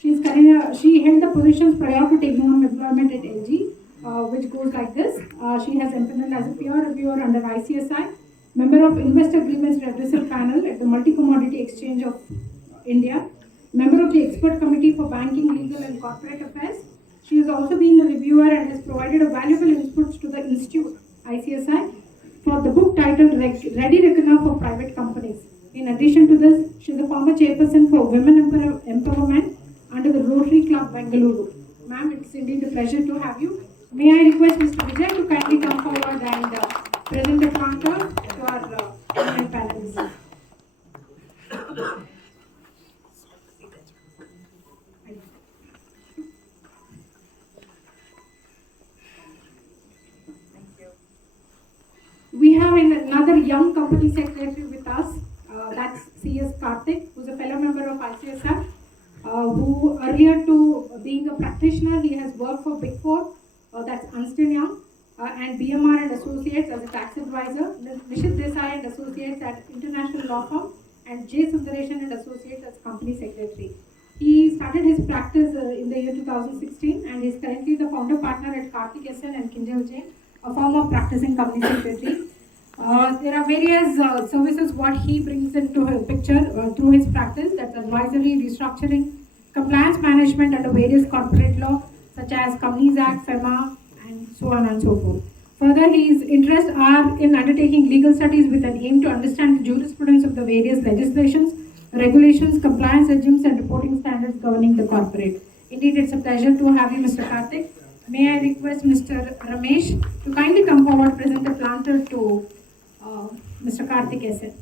She held the positions prior to taking on employment at LG, which goes like this. She has empaneled as a peer reviewer under ICSI, member of Investor Grievance Redressal Panel at the Multi Commodity Exchange of India, member of the Expert Committee for Banking, Legal and Corporate Affairs. She has also been the reviewer and has provided a valuable inputs to the Institute, ICSI, for the book titled Ready Reckoner for Private Companies. In addition to this, she is a former chairperson for Women Empowerment under the Rotary Club, Bengaluru. Ma'am, it's indeed a pleasure to have you. May I request Mr. Vijay to kindly come forward and present the pointer to our panelists. We have another young company secretary with us. That's CS Karthik, who's a fellow member of ICSI. Who earlier to being a practitioner, he has worked for Big Four, that's Ernst & Young, and BMR and Associates as a tax advisor, Nishit Desai and Associates at International Law Firm, and J. Sundaresan and Associates as company secretary. He started his practice in the year 2016 and is currently the founder partner at Karthik SN and Kinjal Jain, a firm of practicing company secretary. There are various services what he brings into a picture through his practice, that's advisory, restructuring, compliance management under various corporate law such as Companies Act, FEMA, and so on and so forth. Further, his interests are in undertaking legal studies with an aim to understand the jurisprudence of the various legislations, regulations, compliance regimes, and reporting standards governing the corporate. Indeed, it's a pleasure to have you, Mr. Karthik. May I request Mr. Ramesh to kindly come forward, present the planter to Mr. Karthik SN.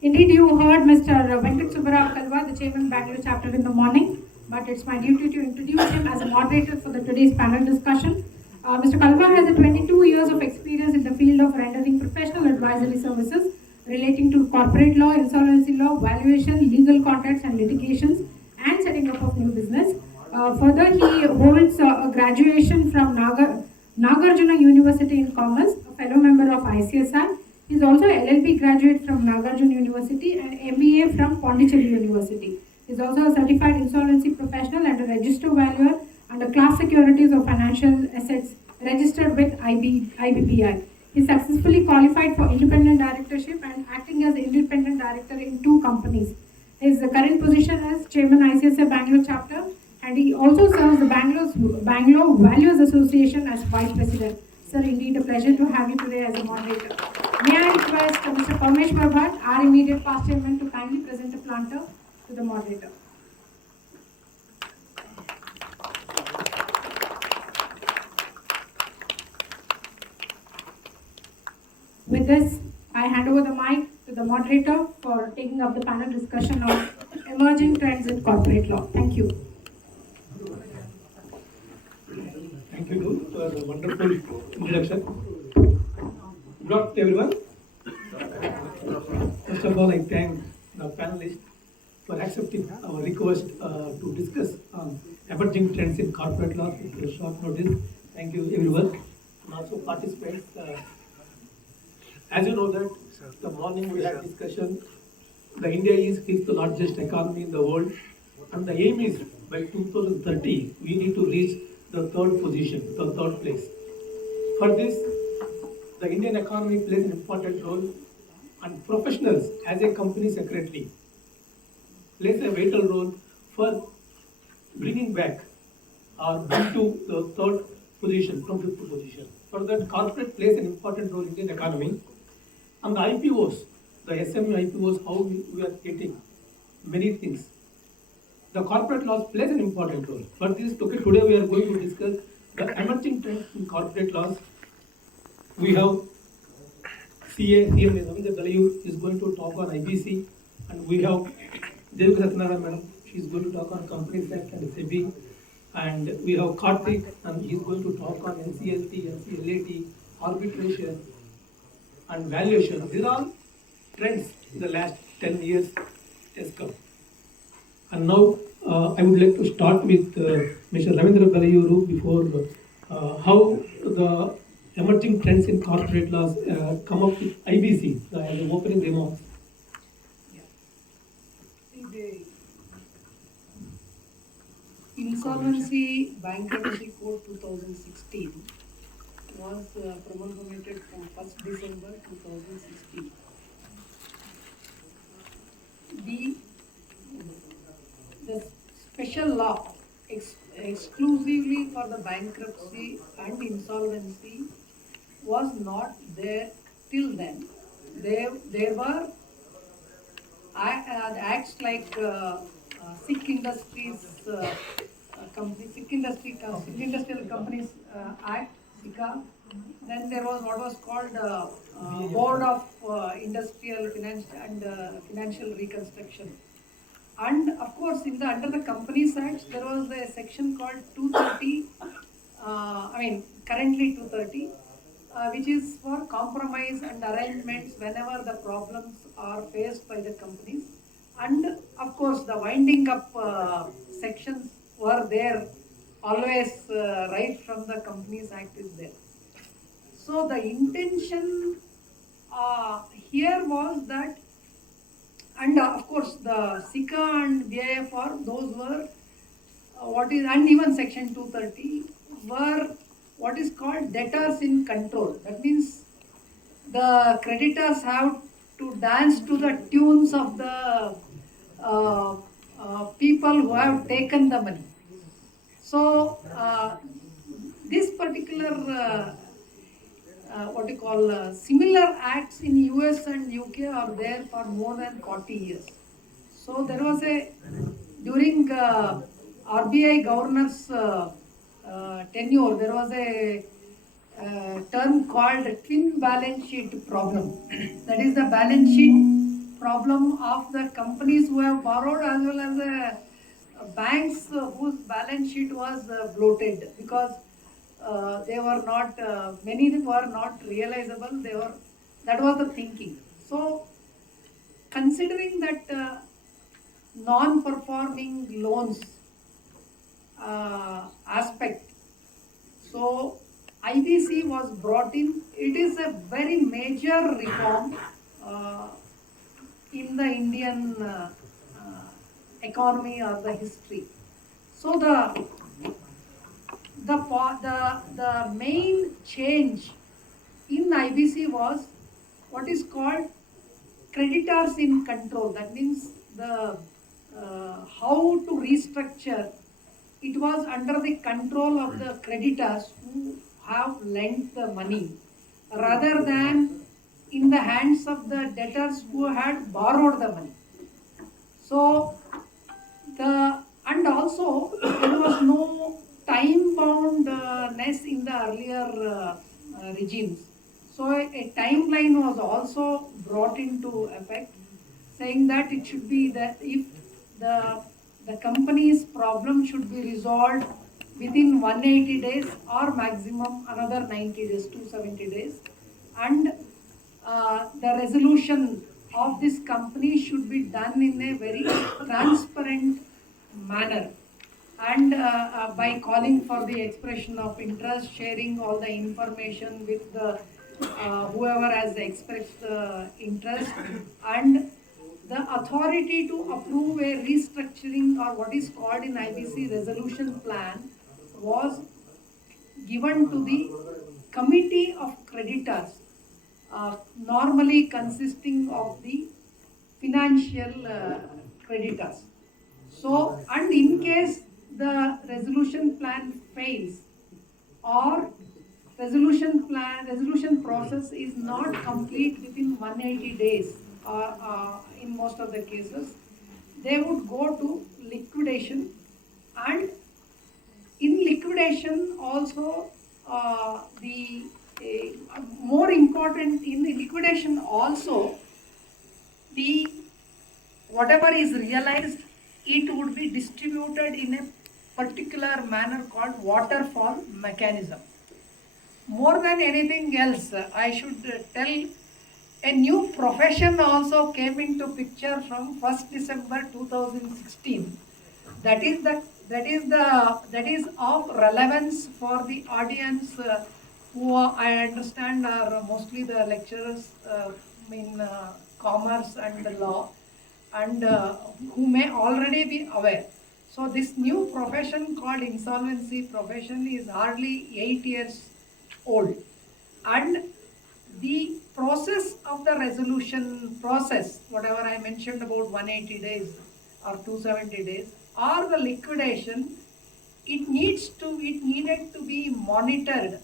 Indeed, you heard Mr. Venkat Subbarao Kalwa, the chairman Bangalore chapter in the morning, but it's my duty to introduce him as a moderator for today's panel discussion. Mr. Kalwa has 22 years of experience in the field of rendering professional advisory services relating to corporate law, insolvency law, valuation, legal contracts and litigations, and setting up of new business. Further, he holds a graduation from Nagarjuna University in Commerce, a fellow member of ICSI. He is also an LLB graduate from Nagarjuna University and MBA from Pondicherry University. He is also a certified insolvency professional and a register valuer under Class Securities of Financial Assets registered with IBPI. He successfully qualified for independent directorship and acting as independent director in 2 companies. His current position is Chairman ICSI Bangalore chapter, and he also serves the Bangalore Values Association as Vice President. Sir, indeed a pleasure to have you today as a moderator. May I request Mr. Parmeshwar Bhatt, our immediate past chairman, to kindly present a planter to the moderator. With this, I hand over the mic to the moderator for taking up the panel discussion on emerging trends in corporate law. Thank you. Thank you for the wonderful introduction. Good afternoon, everyone. First of all, I thank the panelists for accepting our request to discuss emerging trends in corporate law with short notice. Thank you, everyone, and also participants. As you know that the morning we had discussion, the India is 5th largest economy in the world, and the aim is by 2030 we need to reach the 3rd position, the 3rd place. For this, the Indian economy plays an important role, and professionals as a company secretary plays a vital role for bringing back or bring to the 3rd position from 5th position. For that, corporate plays an important role in the economy. And the IPOs, the SME IPOs, how we are getting many things. The corporate laws plays an important role. But today we are going to discuss the emerging trends in corporate laws. We have CA, CM Ravindra Dalayu is going to talk on IBC, and we have Devika Satyanarayana Madam, she is going to talk on Companies Act and SEBI, and we have Karthik, and he is going to talk on NCLT, NCLAT, arbitration, and valuation. These are all trends in the last 10 years has come. And now I would like to start with Mr. Ravindra Dalayu before how the emerging trends in corporate laws come up with IBC as an opening remarks. The Insolvency Bankruptcy Code 2016 was promulgated from 1st December 2016. The special law exclusively for the bankruptcy and insolvency was not there till then. There were acts like Sikh Industries Sikh Industrial Companies Act, SICA. Then there was what was called Board of Industrial Finance and Financial Reconstruction. And of course, under the Companies Act, there was a section called 230. Currently 230, which is for compromise and arrangements whenever the problems are faced by the companies. And of course, the winding up sections were there always, right from the Companies Act is there. So the intention here was that, and of course the SICA and BIFR, those were and even section 230 were what is called debtors in control. That means the creditors have to dance to the tunes of the people who have taken the money. So this particular similar acts in US and UK are there for more than 40 years. So there was during RBI governor's tenure, there was a term called twin balance sheet problem. That is the balance sheet problem of the companies who have borrowed as well as banks whose balance sheet was bloated, because they were not, many were not realizable. That was the thinking. So considering that non-performing loans aspect, so IBC was brought in. It is a very major reform in the Indian economy or the history. So the main change in IBC was what is called creditors in control. That means the how to restructure. It was under the control of the creditors who have lent the money, rather than in the hands of the debtors who had borrowed the money. So and also there was no time boundness in the earlier regimes. So a timeline was also brought into effect, saying that it should be that if the company's problem should be resolved within 180 days or maximum another 90 days, 270 days, and the resolution of this company should be done in a very transparent manner, and by calling for the expression of interest, sharing all the information with the whoever has expressed the interest, and the authority to approve a restructuring or what is called in IBC resolution plan was given to the committee of creditors, normally consisting of the financial creditors. So, and in case the resolution plan fails or resolution process is not complete within 180 days, in most of the cases, they would go to liquidation. And in liquidation also, more important, in the liquidation also, the whatever is realized, it would be distributed in a particular manner called waterfall mechanism. More than anything else, I should tell, a new profession also came into picture from 1st December 2016. That is of relevance for the audience who I understand are mostly the lecturers in commerce and the law, and who may already be aware. So this new profession called insolvency profession is hardly 8 years old, and the process of the resolution process, whatever I mentioned about 180 days or 270 days, or the liquidation, it needed to be monitored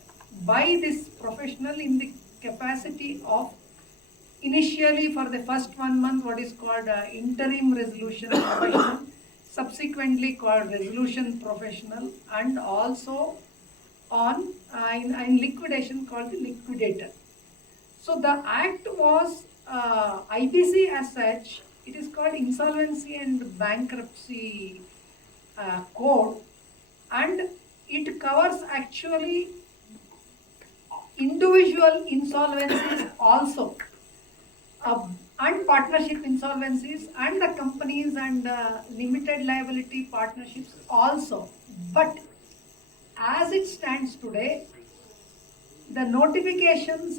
by this professional in the capacity of initially for the first 1 month what is called interim resolution professional, subsequently called resolution professional, and also on in liquidation called the liquidator. So the act was IBC as such, it is called Insolvency and Bankruptcy Code, and it covers actually individual insolvencies also, and partnership insolvencies, and the companies and limited liability partnerships also. But as it stands today, the notifications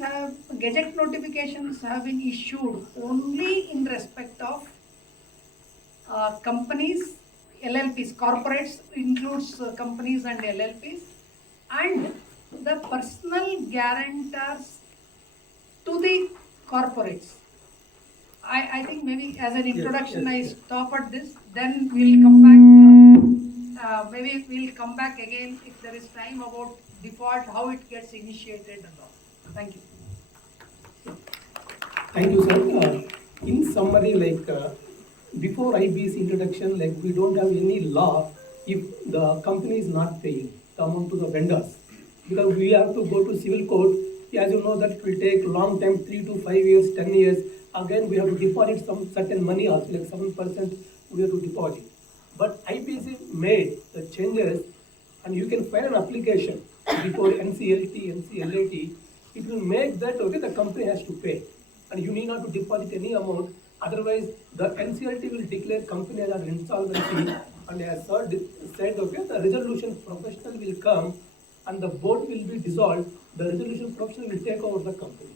gazette notifications have been issued only in respect of companies, LLPs, corporates includes companies and LLPs, and the personal guarantors to the corporates. I think maybe as an introduction I stop at this, then we'll come back, maybe we'll come back again if there is time about default, how it gets initiated and all. Thank you. Thank you, sir. In summary, before IB's introduction, we don't have any law if the company is not paying the amount to the vendors, because we have to go to civil court. As you know, that it will take long time, 3 to 5 years, 10 years. Again, we have to deposit some certain money also, like 7% we have to deposit. But IBC made the changes, and you can file an application before NCLT, NCLAT. It will make that, okay, the company has to pay, and you need not to deposit any amount. Otherwise, the NCLT will declare company as an insolvency, and as sir said, okay, the resolution professional will come, and the board will be dissolved. The resolution professional will take over the company.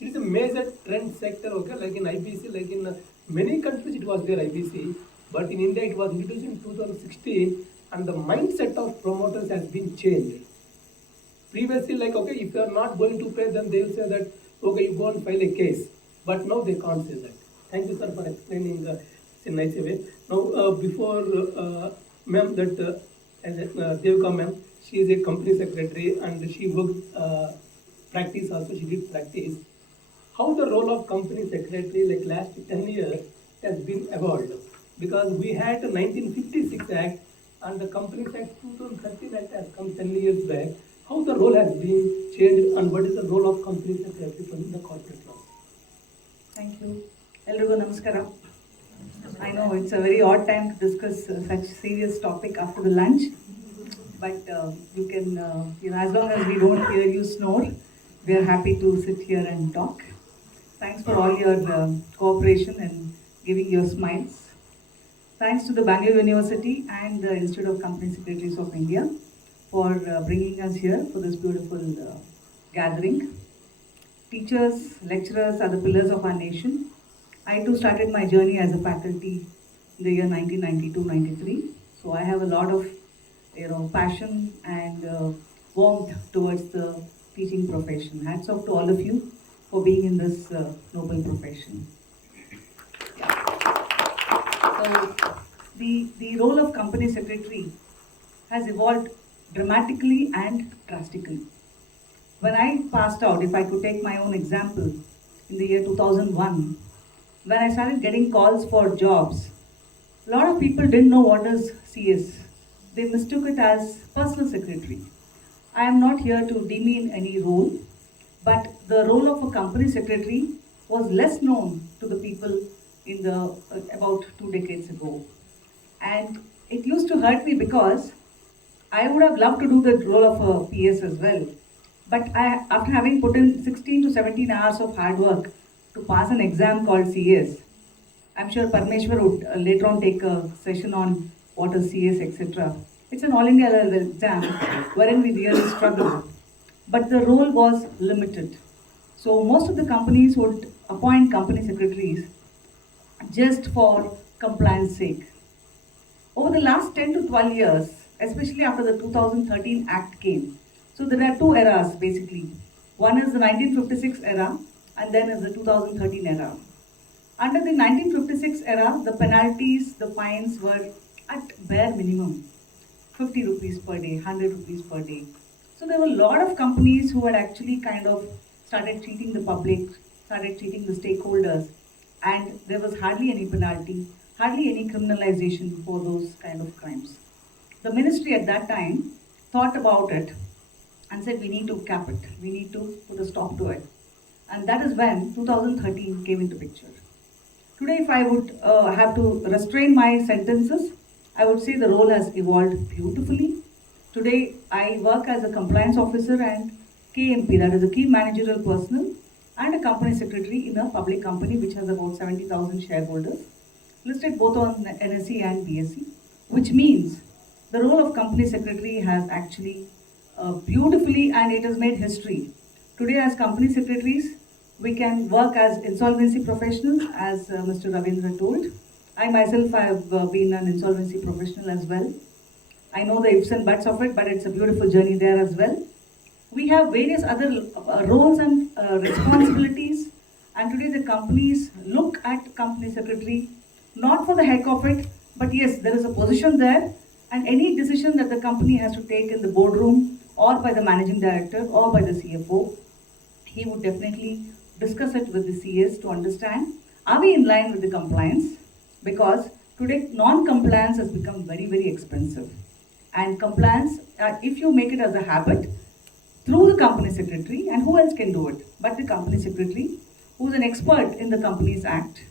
It is a major trend sector, okay, like in IBC, like in many countries it was there IBC, but in India it was introduced in 2016, and the mindset of promoters has been changed. Previously, okay, if you are not going to pay, then they will say that, okay, you go and file a case. But now they can't say that. Thank you, sir, for explaining in a nice way. Now, before ma'am, that Devika ma'am, she is a company secretary and she worked practice also. She did practice. How the role of company secretary, like last 10 years, has been evolved, because we had the 1956 Act and the Companies Act 2013 Act has come 10 years back. How the role has been changed, and what is the role of company secretary in the corporate law? Thank you. Elrigo Namaskara. I know it's a very odd time to discuss such serious topic after the lunch, but you can, as long as we don't hear you snore, we are happy to sit here and talk. Thanks for all your cooperation and giving your smiles. Thanks to the Bangalore University and the Institute of Company Secretaries of India for bringing us here for this beautiful gathering. Teachers, lecturers are the pillars of our nation. I too started my journey as a faculty in the year 1992-93. So I have a lot of passion and warmth towards the teaching profession. Hats off to all of you for being in this noble profession. So the role of company secretary has evolved dramatically and drastically. When I passed out, if I could take my own example, in the year 2001, when I started getting calls for jobs, a lot of people didn't know what is CS. They mistook it as personal secretary. I am not here to demean any role, but the role of a company secretary was less known to the people in the about 2 decades ago. And it used to hurt me because I would have loved to do the role of a PS as well. But after having put in 16 to 17 hours of hard work to pass an exam called CS, I'm sure Parmeshwar would later on take a session on what is CS, etc. It's an all India level exam wherein we really struggle. but the role was limited. So most of the companies would appoint company secretaries just for compliance sake. Over the last 10 to 12 years, especially after the 2013 Act came, so there are two eras basically. One is the 1956 era and then is the 2013 era. Under the 1956 era, the penalties, the fines were at bare minimum, 50 rupees per day, 100 rupees per day. So there were a lot of companies who had actually kind of started treating the public, started treating the stakeholders, and there was hardly any penalty, hardly any criminalization for those kind of crimes. The ministry at that time thought about it and said we need to cap it, we need to put a stop to it. And that is when 2013 came into picture. Today, if I would have to restrain my sentences, I would say the role has evolved beautifully. Today, I work as a compliance officer and KMP, that is a key managerial personnel, and a company secretary in a public company which has about 70,000 shareholders, listed both on NSE and BSE, which means the role of company secretary has actually beautifully, and it has made history. Today, as company secretaries, we can work as insolvency professionals, as Mr. Ravindra told. I myself have been an insolvency professional as well. I know the ifs and buts of it, but it's a beautiful journey there as well. We have various other roles and responsibilities, and today the companies look at company secretary not for the heck of it, but yes, there is a position there, and any decision that the company has to take in the boardroom or by the managing director or by the CFO, he would definitely discuss it with the CS to understand, are we in line with the compliance? Because today non-compliance has become very, very expensive. And compliance, if you make it as a habit, through the company secretary, and who else can do it but the company secretary, who is an expert in the Companies Act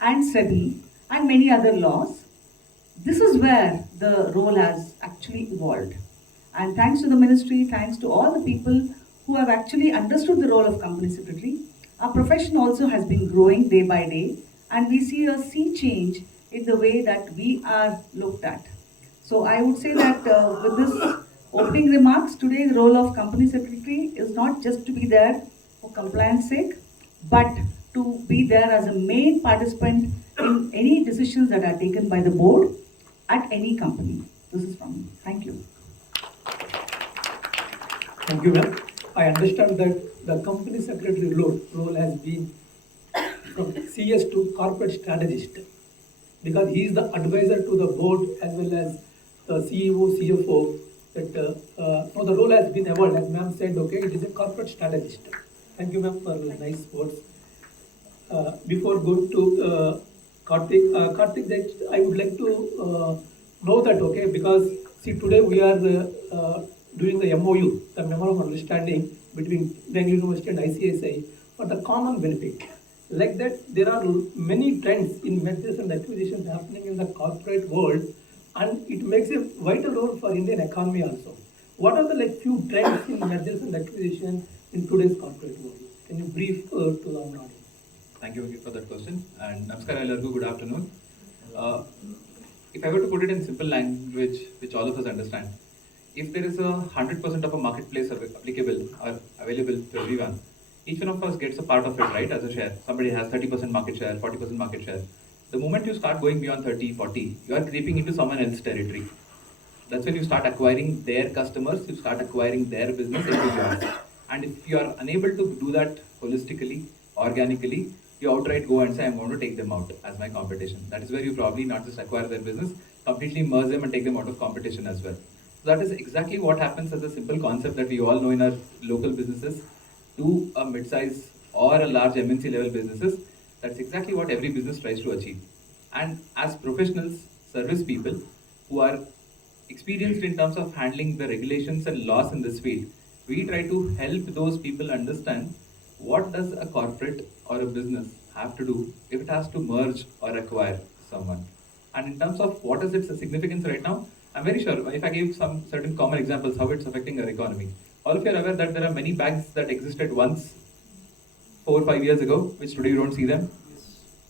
and SEBI and many other laws, this is where the role has actually evolved. And thanks to the ministry, thanks to all the people who have actually understood the role of company secretary, our profession also has been growing day by day, and we see a sea change in the way that we are looked at. So I would say that with this opening remarks, today the role of company secretary is not just to be there for compliance sake, but to be there as a main participant in any decisions that are taken by the board at any company. This is from me. Thank you. Thank you, ma'am. I understand that the company secretary role has been from CS to corporate strategist, because he is the advisor to the board as well as the CEO, CFO. So the role has been evolved, as ma'am said. Okay, it is a corporate strategist. Thank you, ma'am, for nice words. Before going to Karthik, I would like to know that, okay, because see, today we are doing the MOU, the Memorandum of Understanding between Bangalore University and ICSI for the common benefit. Like that, there are many trends in mergers and acquisitions happening in the corporate world, and it makes a vital role for Indian economy also. What are the few trends in mergers and acquisitions in today's corporate world? Can you brief to our audience? Thank you, Vicky, for that question. And Namaskar, Ellargu, good afternoon. If I were to put it in simple language, which all of us understand, if there is 100% of a marketplace applicable or available to everyone, each one of us gets a part of it, right, as a share. Somebody has 30% market share, 40% market share. The moment you start going beyond 30, 40, you are creeping into someone else's territory. That's when you start acquiring their customers, you start acquiring their business into yours. And if you are unable to do that holistically, organically, you outright go and say, I'm going to take them out as my competition. That is where you probably not just acquire their business, completely merge them and take them out of competition as well. So that is exactly what happens as a simple concept that we all know in our local businesses to a mid-size or a large MNC level businesses. That's exactly what every business tries to achieve. And as professionals, service people who are experienced in terms of handling the regulations and laws in this field, we try to help those people understand what does a corporate or a business have to do if it has to merge or acquire someone. And in terms of what is its significance right now, I'm very sure if I gave some certain common examples how it's affecting our economy. All of you are aware that there are many banks that existed once 4 or 5 years ago, which today you don't see them.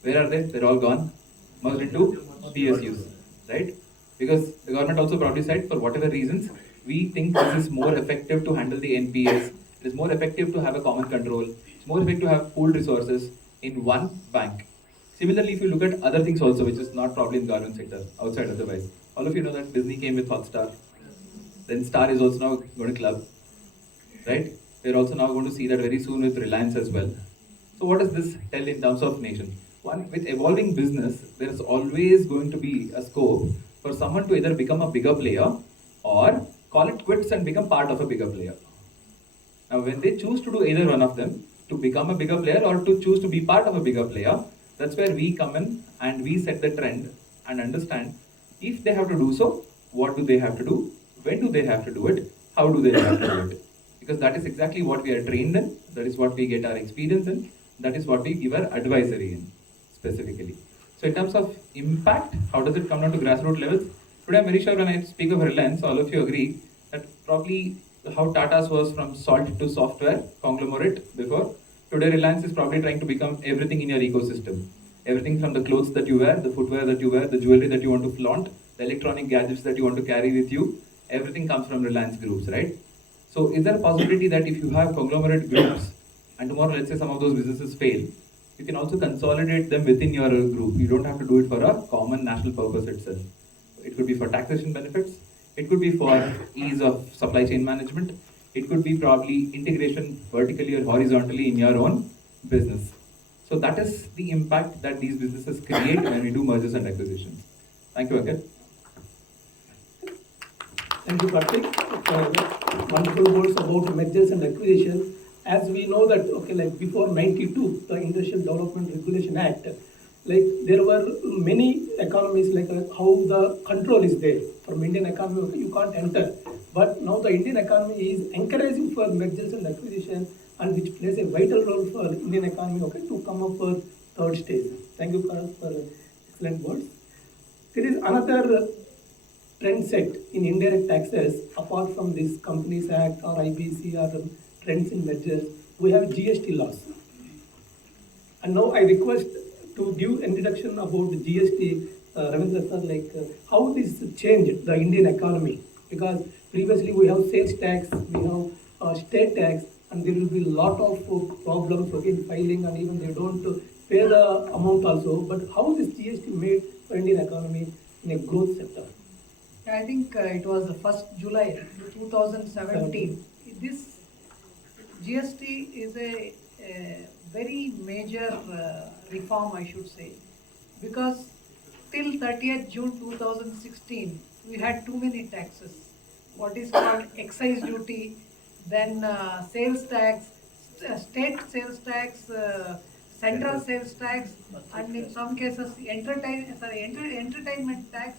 Where are they? They're all gone, merged into PSUs, right? Because the government also probably said, for whatever reasons, we think this is more effective to handle the NPS, it It is more effective to have a common control. It's more effective to have pooled resources in one bank. Similarly, if you look at other things also, which is not probably in the government sector, outside otherwise, all of you know that Disney came with Hotstar. Then Star is also now going to club, right? We're also now going to see that very soon with Reliance as well. So what does this tell in terms of nation? One, with evolving business, there is always going to be a scope for someone to either become a bigger player or call it quits and become part of a bigger player. Now, when they choose to do either one of them, to become a bigger player or to choose to be part of a bigger player, that's where we come in and we set the trend and understand if they have to do so, what do they have to do, when do they have to do it, how do they have to do it. Because that is exactly what we are trained in, that is what we get our experience in, that is what we give our advisory in specifically. So in terms of impact, how does it come down to grassroots levels? Today I'm very sure when I speak of Reliance, all of you agree that probably how Tata's was from salt to software conglomerate before. Today Reliance is probably trying to become everything in your ecosystem. Everything from the clothes that you wear, the footwear that you wear, the jewelry that you want to flaunt, the electronic gadgets that you want to carry with you, everything comes from Reliance groups, right? So is there a possibility that if you have conglomerate groups and tomorrow let's say some of those businesses fail, you can also consolidate them within your group. You don't have to do it for a common national purpose itself. It could be for taxation benefits, it could be for ease of supply chain management, it could be probably integration vertically or horizontally in your own business. So that is the impact that these businesses create when we do mergers and acquisitions. Thank you, Ankit. Thank you, Karthik, for wonderful words about mergers and acquisition. As we know that, okay, like before 92, the Industrial Development Regulation Act, like there were many economies, like how the control is there. From Indian economy, okay, you can't enter. But now the Indian economy is encouraging for mergers and acquisition, and which plays a vital role for Indian economy, okay, to come up for third stage. Thank you for excellent words. There is another trend set in indirect taxes apart from this Companies Act or IBC or the trends in mergers. We have GST laws. And now I request to give introduction about the GST, Ravindra sir, like how this changed the Indian economy. Because previously we have sales tax, we have state tax, and there will be a lot of problems in filing, and even they don't pay the amount also. But how this GST made for Indian economy in a growth sector? I think it was the 1st July 2017. This GST is a very major reform, I should say, because till 30th June 2016, we had too many taxes. What is called excise duty, then sales tax, state sales tax, central sales tax, and in some cases entertainment tax,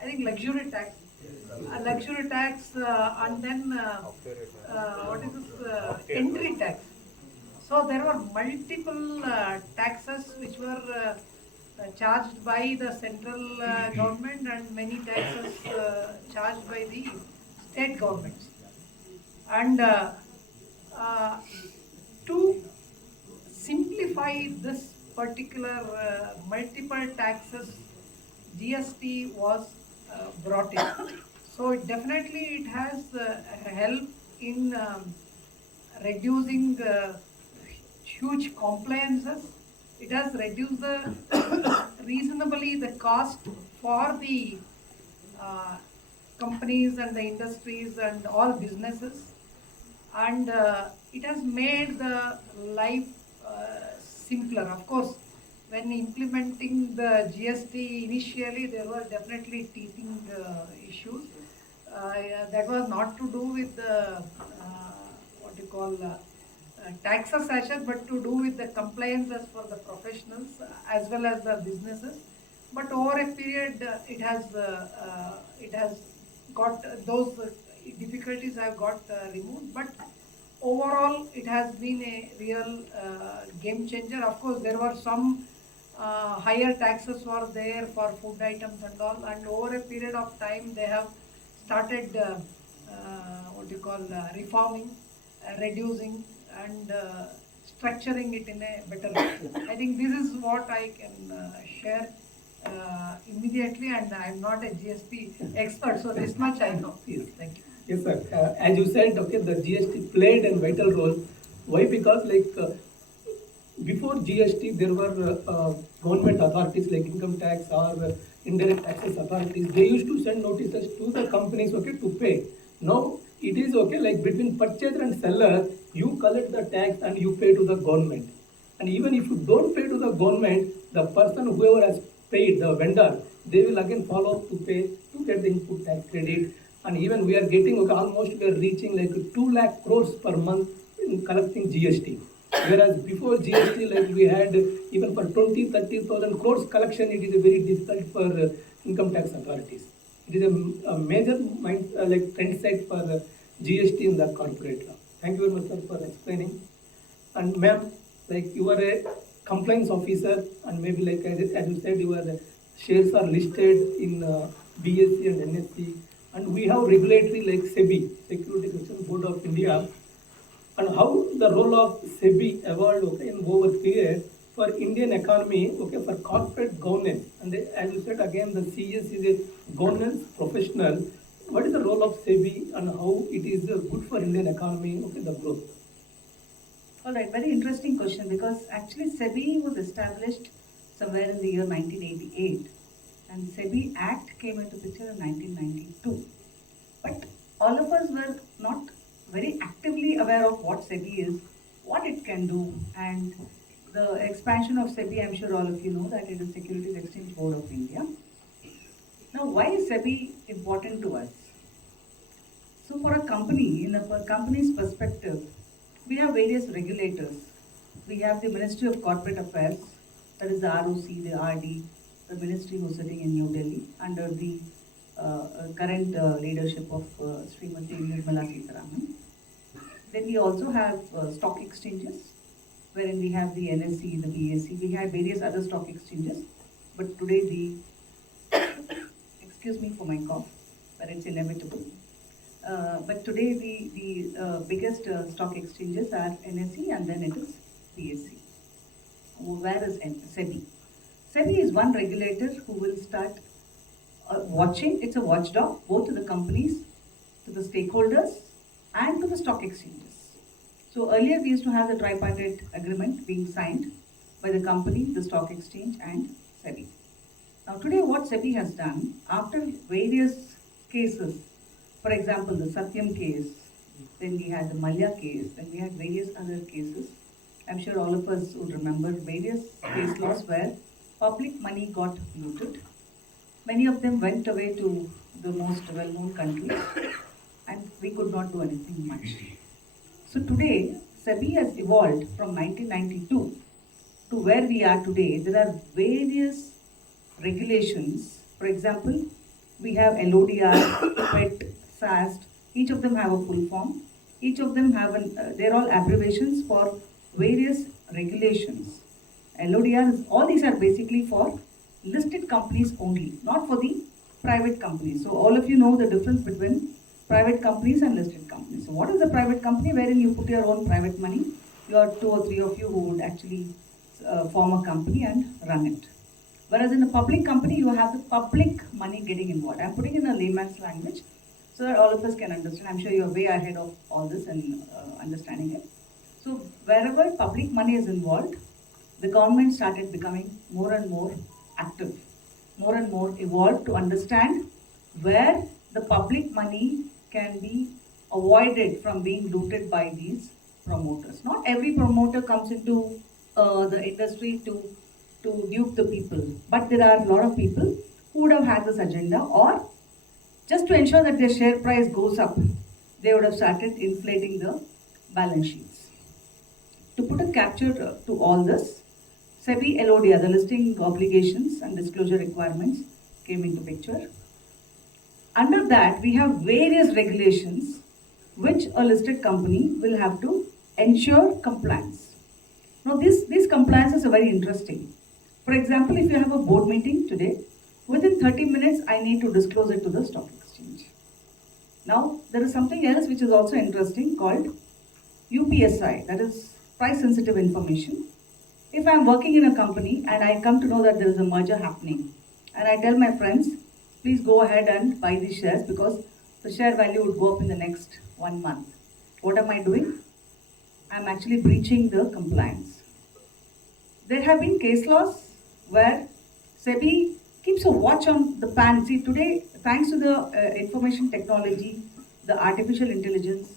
I think luxury tax, and then what is this entry tax. So there were multiple taxes which were charged by the central government, and many taxes charged by the state governments. And to simplify this particular multiple taxes, GST was brought in. So it has helped in reducing the huge compliances. It has reduced reasonably the cost for the companies and the industries and all businesses, and it has made the life simpler. Of course, when implementing the GST initially, there were definitely teething issues. That was not to do with the taxes as such, but to do with the compliances for the professionals as well as the businesses. But over a period, it has got those difficulties have got removed. But overall, it has been a real game changer. Of course, there were some higher taxes were there for food items and all, and over a period of time, they have started reforming, reducing, and structuring it in a better way. I think this is what I can share immediately, and I am not a GST expert, so this much I know. Yes, thank you. Yes, sir. As you said, okay, the GST played a vital role. Why? Because before GST, there were government authorities like income tax or indirect taxes authorities. They used to send notices to the companies, okay, to pay. Now it is okay, like between purchaser and seller, you collect the tax and you pay to the government. And even if you don't pay to the government, the person whoever has paid, the vendor, they will again follow up to pay to get the input tax credit. And even we are getting, okay, almost we are reaching like 2 lakh crores per month in collecting GST. Whereas before GST, like we had even for 20, 30,000 crores collection, it is very difficult for income tax authorities. It is a major trend set for GST in the corporate law. Thank you very much, sir, for explaining. And ma'am, like you are a compliance officer, and maybe like as you said, your shares are listed in BSE and NSE, and we have regulatory like SEBI, Security Exchange Board of India, and how the role of SEBI evolved, okay, in over period for Indian economy, okay, for corporate governance. And as you said again, the CS is a governance professional. What is the role of SEBI and how it is good for Indian economy, okay, the growth? All right, very interesting question, because actually SEBI was established somewhere in the year 1988 and SEBI Act came into picture in 1992. But all of us were not very actively aware of what SEBI is, what it can do, and the expansion of SEBI, I'm sure all of you know that it is Securities Exchange Board of India. Now, why is SEBI important to us? So for a company, in a company's perspective, we have various regulators. We have the Ministry of Corporate Affairs, that is the ROC, the RD, the ministry who is sitting in New Delhi under the current leadership of Srimati Nirmala Sitharaman. Then we also have stock exchanges, wherein we have the NSE, the BSE. We have various other stock exchanges, but today excuse me for my cough, but it's inevitable. But today the biggest stock exchanges are NSE and then it is BSE. Where is SEBI? SEBI is one regulator who will start watching. It's a watchdog both to the companies, to the stakeholders and to the stock exchanges. So earlier we used to have the tripartite agreement being signed by the company, the stock exchange and SEBI. Now today what SEBI has done, after various cases, for example the Satyam case, then we had the Malya case, then we had various other cases. I'm sure all of us would remember various case laws where public money got looted. Many of them went away to the most well-known countries and we could not do anything much. So today, SEBI has evolved from 1992 to where we are today. There are various regulations. For example, we have LODR, PET, SAST. Each of them have a full form. Each of them have they're all abbreviations for various regulations. LODR, all these are basically for listed companies only, not for the private companies. So all of you know the difference between private companies and listed companies. So what is a private company? Wherein you put your own private money. You are 2 or 3 of you who would actually form a company and run it. Whereas in a public company, you have the public money getting involved. I'm putting in a layman's language so that all of us can understand. I'm sure you're way ahead of all this and understanding it. So wherever public money is involved, the government started becoming more and more active, more and more evolved to understand where the public money can be avoided from being looted by these promoters. Not every promoter comes into the industry to dupe the people, but there are a lot of people who would have had this agenda, or just to ensure that their share price goes up, they would have started inflating the balance sheets. To put a capture to all this, SEBI LODR, the listing obligations and disclosure requirements, came into picture. Under that, we have various regulations which a listed company will have to ensure compliance. Now, these compliances are very interesting. For example, if you have a board meeting today, within 30 minutes, I need to disclose it to the stock exchange. Now, there is something else which is also interesting called UPSI, that is price sensitive information. If I am working in a company and I come to know that there is a merger happening, and I tell my friends, please go ahead and buy these shares because the share value would go up in the next 1 month. What am I doing? I'm actually breaching the compliance. There have been case laws where SEBI keeps a watch on the PAN. See, today, thanks to the information technology, the artificial intelligence,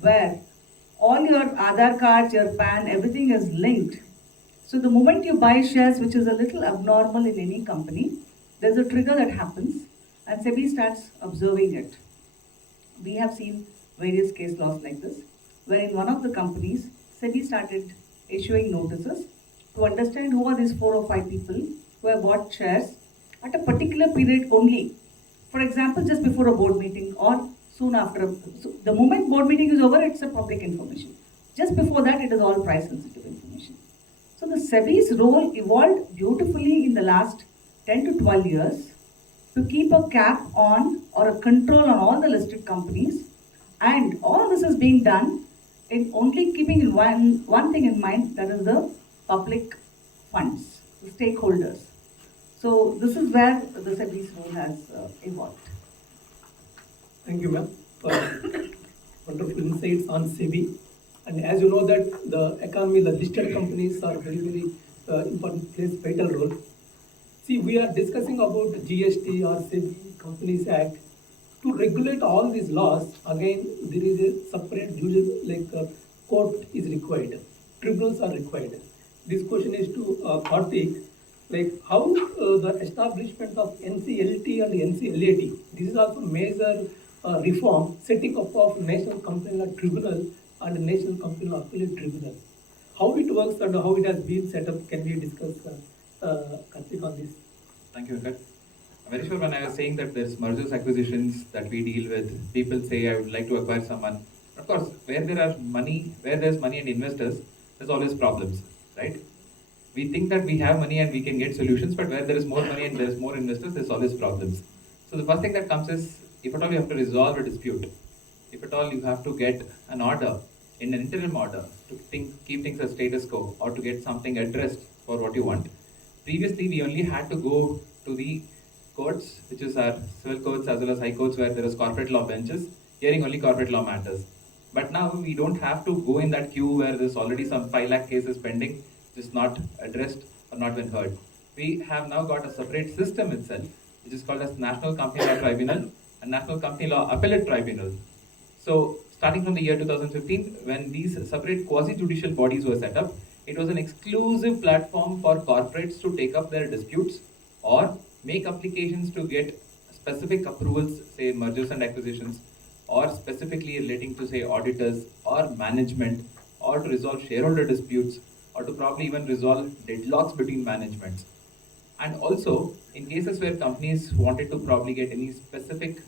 where all your Aadhaar cards, your PAN, everything is linked. So the moment you buy shares, which is a little abnormal in any company, there's a trigger that happens and SEBI starts observing it. We have seen various case laws like this, where in one of the companies, SEBI started issuing notices to understand who are these 4 or 5 people who have bought shares at a particular period only. For example, just before a board meeting or soon after. So the moment board meeting is over, it's a public information. Just before that, it is all price sensitive information. So the SEBI's role evolved beautifully in the last 10 to 12 years to keep a cap on or a control on all the listed companies, and all this is being done in only keeping in one thing in mind, that is the public funds, the stakeholders. So this is where the SEBI's role has evolved. Thank you, ma'am, for wonderful insights on SEBI. And as you know that the economy, the listed companies are very, very important, plays vital role. See, we are discussing about GST or SEBI Companies Act. To regulate all these laws, again, there is a separate court is required. Tribunals are required. This question is to Karthik, like how the establishment of NCLT and NCLAT, this is also major reform, setting up of National Company Law Tribunal and National Company Law Appellate Tribunal. How it works and how it has been set up, can we discuss, Karthik, on this? Thank you, Venkat. I'm very sure when I was saying that there's mergers, acquisitions that we deal with, people say I would like to acquire someone. Of course, where there's money and investors, there's always problems, right? We think that we have money and we can get solutions, but where there is more money and there is more investors, there's always problems. So the first thing that comes is, if at all you have to resolve a dispute, if at all you have to get an order, in an interim order, to keep things as status quo or to get something addressed for what you want. Previously, we only had to go to the courts, which is our civil courts as well as high courts, where there is corporate law benches, hearing only corporate law matters. But now we don't have to go in that queue where there's already some 5 lakh cases pending, just not addressed or not been heard. We have now got a separate system itself, which is called as National Company Law Tribunal and National Company Law Appellate Tribunal. So starting from the year 2015, when these separate quasi-judicial bodies were set up, it was an exclusive platform for corporates to take up their disputes or make applications to get specific approvals, say mergers and acquisitions, or specifically relating to, say, auditors or management, or to resolve shareholder disputes, or to probably even resolve deadlocks between managements. And also, in cases where companies wanted to probably get any specific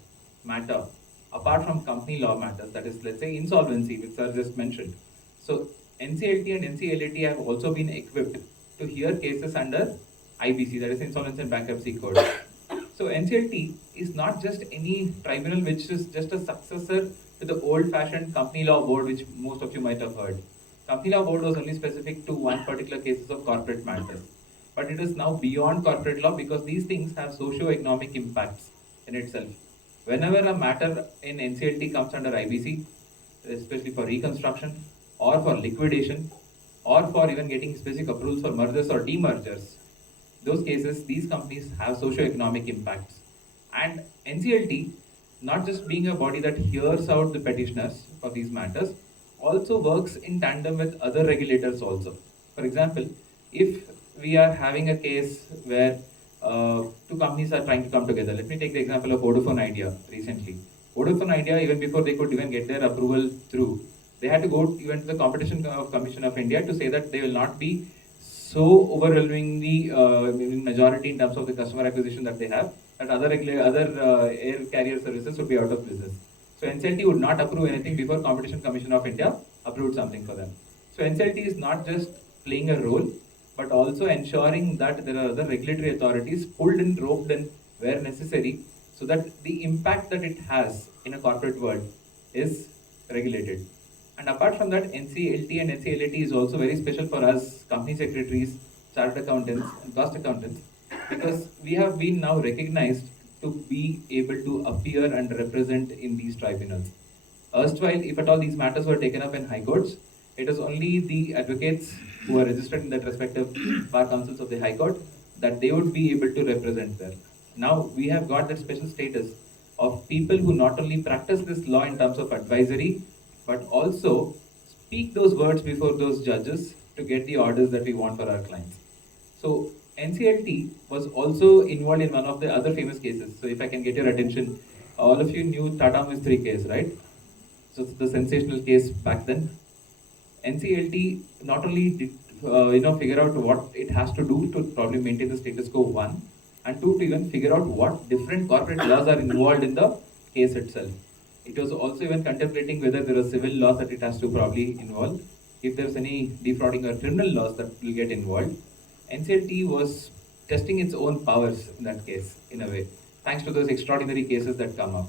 matter, apart from company law matters, that is, let's say, insolvency, which Sir just mentioned. So, NCLT and NCLAT have also been equipped to hear cases under IBC, that is Insolvency and Bankruptcy Code. So NCLT is not just any tribunal which is just a successor to the old-fashioned company law board, which most of you might have heard. Company law board was only specific to one particular cases of corporate matters. But it is now beyond corporate law because these things have socio-economic impacts in itself. Whenever a matter in NCLT comes under IBC, especially for reconstruction or for liquidation or for even getting specific approvals for mergers or demergers, those cases, these companies have socio-economic impacts. And NCLT, not just being a body that hears out the petitioners for these matters, also works in tandem with other regulators also. For example, if we are having a case where two companies are trying to come together, let me take the example of Vodafone Idea recently. Vodafone Idea, even before they could even get their approval through, they had to go even to the Competition Commission of India to say that they will not be so overwhelmingly majority in terms of the customer acquisition that they have, that other air carrier services would be out of business. So NCLT would not approve anything before Competition Commission of India approved something for them. So NCLT is not just playing a role, but also ensuring that there are other regulatory authorities pulled in, roped in where necessary, so that the impact that it has in a corporate world is regulated. And apart from that, NCLT and NCLAT is also very special for us, company secretaries, chartered accountants, and cost accountants, because we have been now recognized to be able to appear and represent in these tribunals. Erstwhile, if at all these matters were taken up in high courts, it was only the advocates who are registered in their respective bar councils of the high court that they would be able to represent there. Now we have got that special status of people who not only practice this law in terms of advisory, but also speak those words before those judges to get the orders that we want for our clients. So NCLT was also involved in one of the other famous cases. So if I can get your attention, all of you knew Tata Mistry case, right? So it's the sensational case back then. NCLT not only did figure out what it has to do to probably maintain the status quo, one, and two, to even figure out what different corporate laws are involved in the case itself. It was also even contemplating whether there are civil laws that it has to probably involve, if there's any defrauding or criminal laws that will get involved. NCLT was testing its own powers in that case, in a way, thanks to those extraordinary cases that come up.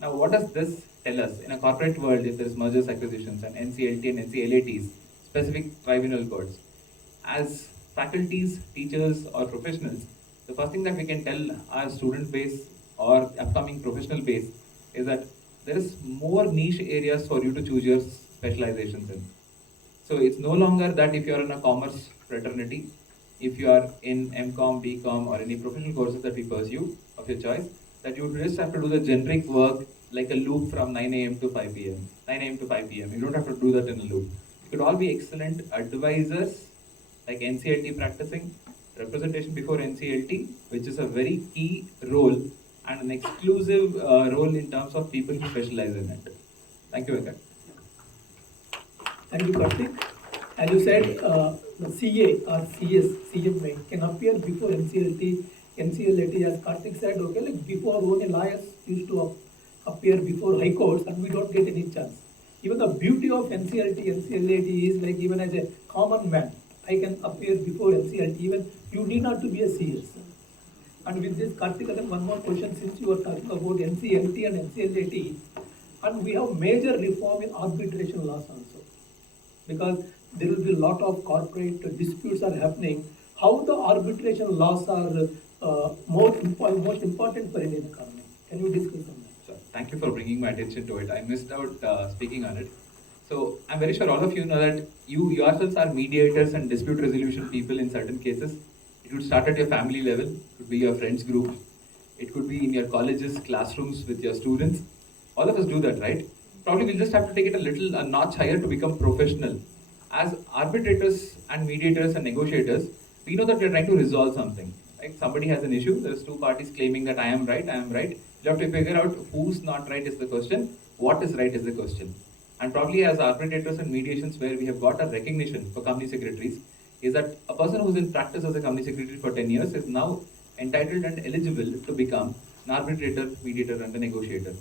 Now, what does this tell us? In a corporate world, if there is mergers, acquisitions, and NCLT and NCLATs, specific tribunal courts, as faculties, teachers, or professionals, the first thing that we can tell our student base or upcoming professional base is that there is more niche areas for you to choose your specializations in. So it's no longer that if you are in a commerce fraternity, if you are in MCom, BCom, or any professional courses that we pursue of your choice, that you just have to do the generic work like a loop from 9 a.m. to 5 p.m. 9 a.m. to 5 p.m. You don't have to do that in a loop. You could all be excellent advisors, like NCLT practicing, representation before NCLT, which is a very key role and an exclusive role in terms of people who specialize in it. Thank you, Venkat. Thank you, Karthik. As you said, the CA or CS, CMA can appear before NCLT, NCLAT, as Karthik said, okay, like before only lawyers used to appear before high courts and we don't get any chance. Even the beauty of NCLT, NCLAT is like even as a common man, I can appear before NCLT, even you need not to be a CS. And with this, Karthik, again, one more question, since you are talking about NCLT and NCLAT, and we have major reform in arbitration laws also, because there will be a lot of corporate disputes are happening. How the arbitration laws are most important for Indian economy? Can you discuss on that? So, thank you for bringing my attention to it. I missed out speaking on it. So I'm very sure all of you know that you yourselves are mediators and dispute resolution people in certain cases. It would start at your family level, it could be your friends group, it could be in your colleges, classrooms with your students. All of us do that, right? Probably we'll just have to take it a notch higher to become professional. As arbitrators and mediators and negotiators, we know that we're trying to resolve something. Like somebody has an issue, there's two parties claiming that I am right. You have to figure out who's not right is the question, what is right is the question. And probably as arbitrators and mediations where we have got a recognition for company secretaries is that a person who's in practice as a company secretary for 10 years is now entitled and eligible to become an arbitrator, mediator, and a negotiator.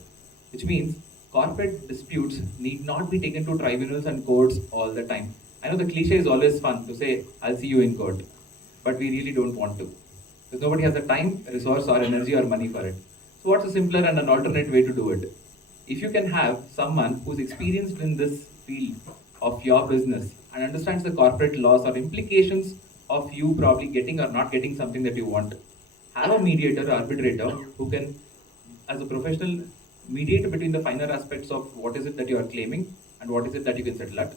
Which means corporate disputes need not be taken to tribunals and courts all the time. I know the cliche is always fun to say, I'll see you in court, but we really don't want to. Because nobody has the time, resource, or energy or money for it. So what's a simpler and an alternate way to do it? If you can have someone who's experienced in this field of your business and understands the corporate laws or implications of you probably getting or not getting something that you want, have a mediator or arbitrator who can, as a professional, mediate between the finer aspects of what is it that you are claiming and what is it that you can settle at.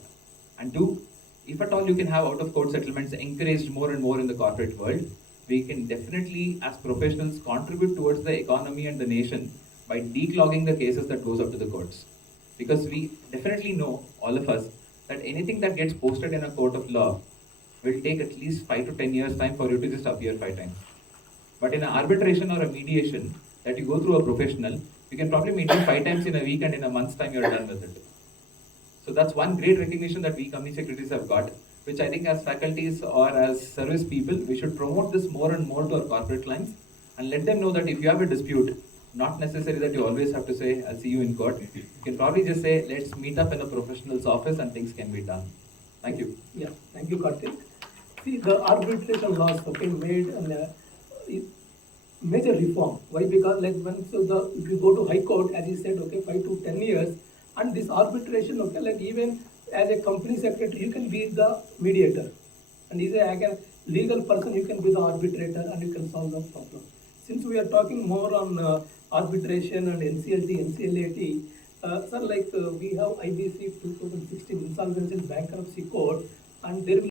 And two, if at all you can have out-of-court settlements encouraged more and more in the corporate world, we can definitely, as professionals, contribute towards the economy and the nation by declogging the cases that goes up to the courts. Because we definitely know, all of us, that anything that gets posted in a court of law will take at least 5 to 10 years time for you to just appear 5 times. But in an arbitration or a mediation that you go through a professional, you can probably meet him 5 times in a week and in a month's time you're done with it. So that's one great recognition that we company secretaries have got, which I think as faculties or as service people, we should promote this more and more to our corporate clients and let them know that if you have a dispute, not necessary that you always have to say, I'll see you in court. You can probably just say, let's meet up in a professional's office and things can be done. Thank you. Yeah, thank you, Karthik. See, the arbitration laws, okay, made a major reform. Why? Because like if you go to high court, as you said, okay, 5 to 10 years, and this arbitration, okay, like even as a company secretary, you can be the mediator, and as a legal person, you can be the arbitrator, and you can solve the problem. since we are talking more on arbitration and NCLT, NCLAT, sir, like we have IBC 2016 Insolvency and Bankruptcy Code, and there will